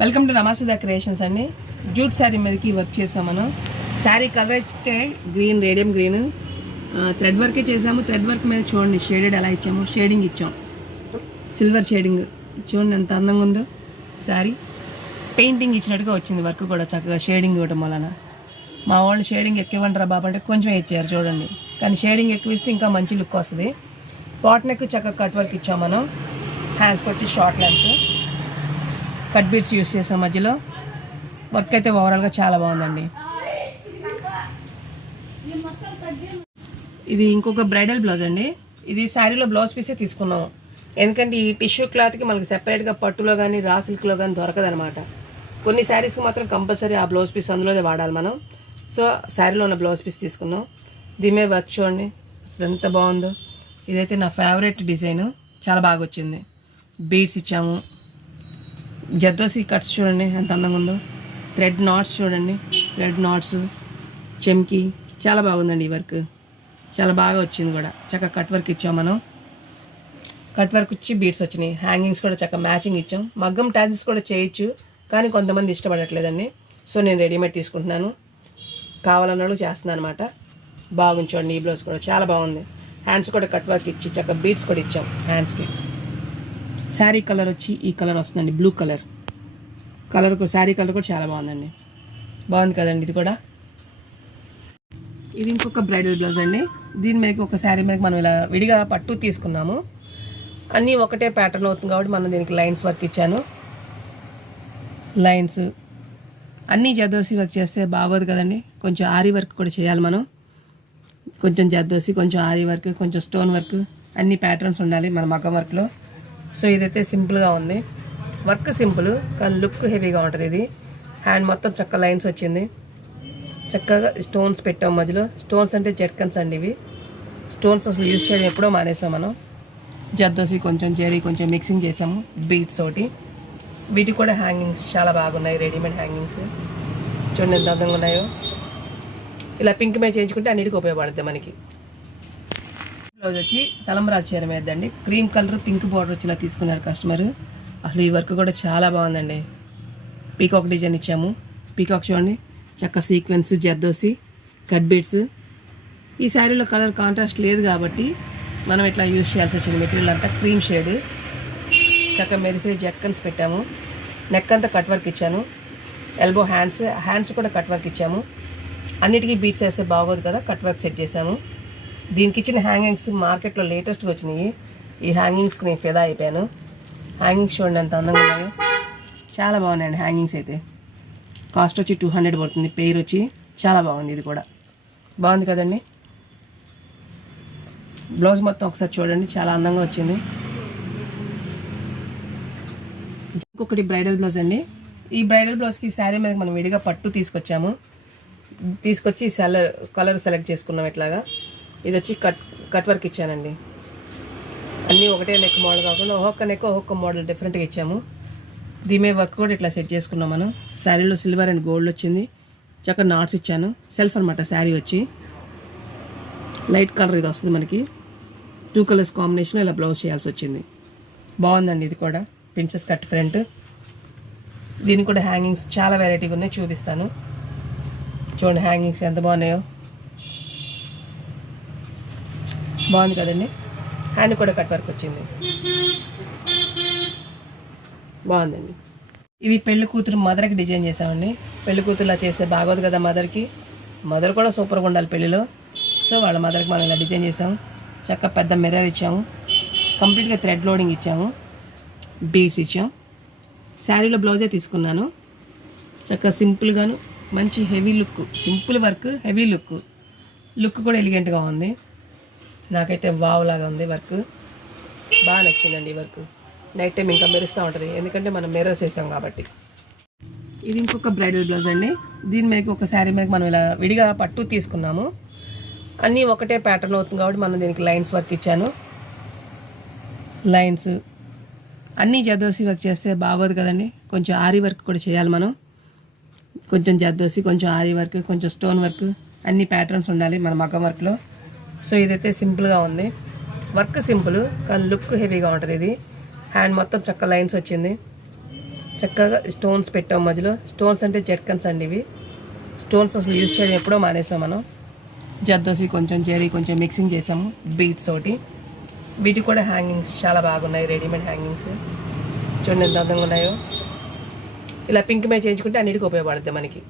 Welcome to నమాసుదా creations అండి. Jute sari మీదకి work చేసాం మనం. శారీ కలర్ అయితే గ్రీన్, రేడియం గ్రీన్, థ్రెడ్ వర్కే చేసాము. థ్రెడ్ వర్క్ మీద చూడండి షేడెడ్ ఎలా ఇచ్చాము, షేడింగ్ ఇచ్చాం, సిల్వర్ షేడింగ్ చూడండి ఎంత అందంగా ఉందో. శారీ పెయింటింగ్ ఇచ్చినట్టుగా వచ్చింది. వర్క్ కూడా చక్కగా షేడింగ్ ఇవ్వడం వలన మా వాళ్ళు షేడింగ్ ఎక్కువ ఇవ్వంటారా బాబు అంటే కొంచెం ఇచ్చారు చూడండి. కానీ షేడింగ్ ఎక్కువ ఇస్తే ఇంకా మంచి లుక్ వస్తుంది. పాట్ నెక్ చక్కగా కట్ వర్క్ ఇచ్చాం మనం. హ్యాండ్స్కి వచ్చి short length cut beads use చేసాం మధ్యలో. వర్క్ అయితే ఓవరాల్గా చాలా బాగుందండి. ఇది ఇంకొక బ్రైడల్ బ్లౌజ్ అండి. ఇది శారీలో బ్లౌజ్ పీసే తీసుకున్నాము. ఎందుకంటే ఈ టిష్యూ క్లాత్కి మనకి సెపరేట్గా పట్టులో కానీ రా సిల్క్లో కానీ దొరకదనమాట. కొన్ని శారీస్కి మాత్రం కంపల్సరీ ఆ బ్లౌజ్ పీస్ అందులోనే వాడాలి మనం. సో శారీలో ఉన్న బ్లౌజ్ పీస్ తీసుకున్నాం. దీని మీద వర్క్ చూడండి అసలు ఎంత బాగుందో. ఇదైతే నా ఫేవరెట్ డిజైన్, చాలా బాగా వచ్చింది. బీడ్స్ ఇచ్చాము. జద్దోసి కట్స్ చూడండి ఎంత అందంగా ఉందో. థ్రెడ్ నాట్స్ చూడండి, థ్రెడ్ నాట్స్, చెమ్కి చాలా బాగుందండి. ఈ వర్క్ చాలా బాగా వచ్చింది కూడా. చక్కగా కట్ వర్క్ ఇచ్చాం మనం. కట్ వర్క్ వచ్చి బీడ్స్ వచ్చినాయి. హ్యాంగింగ్స్ కూడా చక్కగా మ్యాచింగ్ ఇచ్చాం. మగ్గం ట్యాజెస్ కూడా చేయొచ్చు, కానీ కొంతమంది ఇష్టపడట్లేదండి. సో నేను రెడీమేడ్ తీసుకుంటున్నాను. కావాలన్నాడు చేస్తున్నాను అనమాట. బాగుంది చూడండి. ఈ బ్లౌజ్ కూడా చాలా బాగుంది. హ్యాండ్స్ కూడా కట్ వర్క్ ఇచ్చి చక్కగా బీడ్స్ కూడా ఇచ్చాం హ్యాండ్స్కి. శారీ కలర్ వచ్చి ఈ కలర్ వస్తుందండి, బ్లూ కలర్. శారీ కలర్ కూడా చాలా బాగుందండి. బాగుంది కదండి ఇది కూడా. ఇది ఇంకొక బ్రైడల్ బ్లౌజ్ అండి. దీని మీద ఒక శారీ మీద మనం ఇలా విడిగా పట్టు తీసుకున్నాము. అన్నీ ఒకటే ప్యాటర్న్ అవుతుంది కాబట్టి మనం దీనికి లైన్స్ వర్క్ ఇచ్చాను. లైన్స్ అన్నీ జద్దోసి వర్క్ చేస్తే బాగోదు కదండి. కొంచెం ఆరీ వర్క్ కూడా చేయాలి మనం. కొంచెం జద్దోసి, కొంచెం ఆరీ వర్క్, కొంచెం స్టోన్ వర్క్, అన్ని ప్యాటర్న్స్ ఉండాలి మన మగ్గం వర్క్లో. సో ఇదైతే సింపుల్గా ఉంది. వర్క్ సింపుల్ కానీ లుక్ హెవీగా ఉంటుంది. ఇది హ్యాండ్ మొత్తం చక్క లైన్స్ వచ్చింది. చక్కగా స్టోన్స్ పెట్టాం మధ్యలో. స్టోన్స్ అంటే జెట్కన్స్ అండి ఇవి. స్టోన్స్ అసలు యూజ్ చేయడం ఎప్పుడో మానేసాం మనం. జద్దోసి కొంచెం జెరీ కొంచెం మిక్సింగ్ చేసాము. బీట్స్ ఒకటి. వీటికి కూడా హ్యాంగింగ్స్ చాలా బాగున్నాయి. రెడీమేడ్ హ్యాంగింగ్స్ చూడండి ఎంత అందంగా ఉన్నాయో. ఇలా పింక్ మీద చేయించుకుంటే అన్నిటికీ ఉపయోగపడుతుంది మనకి. బ్లౌజ్ వచ్చి తలంబరాల చీర మీదండి. క్రీమ్ కలర్ పింక్ బార్డర్ వచ్చి ఇలా తీసుకున్నారు కస్టమర్. అసలు ఈ వర్క్ కూడా చాలా బాగుందండి. పీకాక్ డిజైన్ ఇచ్చాము. పీకాక్ చూడండి చక్క సీక్వెన్స్, జద్దోసి, కట్ బీడ్స్. ఈ శారీలో కలర్ కాంట్రాస్ట్ లేదు కాబట్టి మనం ఇట్లా యూజ్ చేయాల్సి వచ్చింది. మెటీరియల్ అంతా క్రీమ్ షేడ్. చక్క మెరిసే జక్కన్స్ పెట్టాము. నెక్ అంతా కట్ వర్క్ ఇచ్చాను. ఎల్బో హ్యాండ్స్ కూడా కట్ వర్క్ ఇచ్చాము. అన్నిటికీ బీట్స్ వేస్తే బాగోదు కదా, కట్ వర్క్ సెట్ చేసాము. దీనికి ఇచ్చిన హ్యాంగింగ్స్ మార్కెట్లో లేటెస్ట్గా వచ్చినాయి. ఈ హ్యాంగింగ్స్కి నేను ఫిదా అయిపోయాను. హ్యాంగింగ్స్ చూడండి ఎంత అందంగా ఉన్నాయో. చాలా బాగున్నాయండి హ్యాంగింగ్స్ అయితే. కాస్ట్ వచ్చి 200 పడుతుంది. పెయిర్ వచ్చి చాలా బాగుంది. ఇది కూడా బాగుంది కదండి. బ్లౌజ్ మొత్తం ఒకసారి చూడండి చాలా అందంగా వచ్చింది. ఇంకొకటి బ్రైడల్ బ్లౌజ్ అండి. ఈ బ్రైడల్ బ్లౌజ్కి శారీ మీద మనం విడిగా పట్టు తీసుకొచ్చి కలర్ సెలెక్ట్ చేసుకున్నాం. ఇట్లాగా ఇది వచ్చి కట్ వర్క్ ఇచ్చానండి. అన్నీ ఒకటే నెక్ మోడల్ కాకుండా ఒక్కొక్క మోడల్ డిఫరెంట్గా ఇచ్చాము. దీని మీద వర్క్ కూడా ఇట్లా సెట్ చేసుకున్నాం మనం. శారీలో సిల్వర్ అండ్ గోల్డ్ వచ్చింది. చక్కగా నాట్స్ ఇచ్చాను. సెల్ఫ్ అనమాట శారీ వచ్చి. లైట్ కలర్ ఇది వస్తుంది మనకి. 2 కలర్స్ కాంబినేషన్లో ఇలా బ్లౌజ్ చేయాల్సి వచ్చింది. బాగుందండి ఇది కూడా. Princess cut front. దీనికి కూడా హ్యాంగింగ్స్ చాలా వెరైటీగా ఉన్నాయి, చూపిస్తాను చూడండి. హ్యాంగింగ్స్ ఎంత బాగున్నాయో. బాగుంది కదండి. హ్యాండ్ కూడా కట్ వర్క్ వచ్చింది. బాగుందండి. ఇది పెళ్లి కూతురు మదర్కి డిజైన్ చేసామండి. పెళ్లి కూతురులా చేస్తే బాగోదు కదా మదర్కి. మదర్ కూడా సూపర్గా ఉండాలి పెళ్ళిలో. సో వాళ్ళ మదర్కి మనం ఇలా డిజైన్ చేసాము. చక్కగా పెద్ద మిర్రర్ ఇచ్చాము. కంప్లీట్గా థ్రెడ్ లోడింగ్ ఇచ్చాము. బీడ్స్ ఇచ్చాం. శారీలో బ్లౌజే తీసుకున్నాను. చక్కగా సింపుల్గాను మంచి heavy look. Simple work, heavy look కూడా ఎలిగెంట్గా ఉంది. నాకైతే వావ్ లాగా ఉంది వర్క్. బాగా నచ్చిందండి ఈ వర్క్. నైట్ టైం ఇంకా మెరుస్తూ ఉంటుంది, ఎందుకంటే మనం మిర్రర్స్ వేసాం కాబట్టి. ఇది ఇంకొక బ్రైడల్ బ్లౌజ్ అండి. దీని మీద ఒక శారీ మీద మనం ఇలా విడిగా పట్టు తీసుకున్నాము. అన్నీ ఒకటే ప్యాటర్న్ అవుతుంది కాబట్టి మనం దీనికి లైన్స్ వర్క్ ఇచ్చాను. లైన్స్ అన్నీ జద్దోసి వర్క్ చేస్తే బాగోదు కదండి. కొంచెం ఆరీ వర్క్ కూడా చేయాలి మనం. కొంచెం జద్దోసి, కొంచెం ఆరీ వర్క్, కొంచెం స్టోన్ వర్క్, అన్ని ప్యాటర్న్స్ ఉండాలి మన మగ్గం వర్క్లో. సో ఇదైతే సింపుల్గా ఉంది. వర్క్ సింపుల్ కానీ లుక్ హెవీగా ఉంటుంది. ఇది హ్యాండ్ మొత్తం చక్క లైన్స్ వచ్చింది. చక్కగా స్టోన్స్ పెట్టాం మధ్యలో. స్టోన్స్ అంటే జెట్కన్స్ అండి ఇవి. స్టోన్స్ అసలు యూజ్ చేయడం ఎప్పుడో మానేసాం మనం. జర్దోసి కొంచెం జెరీ కొంచెం మిక్సింగ్ చేసాము, బీట్స్ ఒకటి. వీటికి కూడా హ్యాంగింగ్స్ చాలా బాగున్నాయి, రెడీమేడ్ హ్యాంగింగ్స్. చూడండి ఎంత అందంగా ఉన్నాయో. ఇలా పింక్ మే చేయించుకుంటే అన్నిటికీ ఉపయోగపడుతుంది మనకి.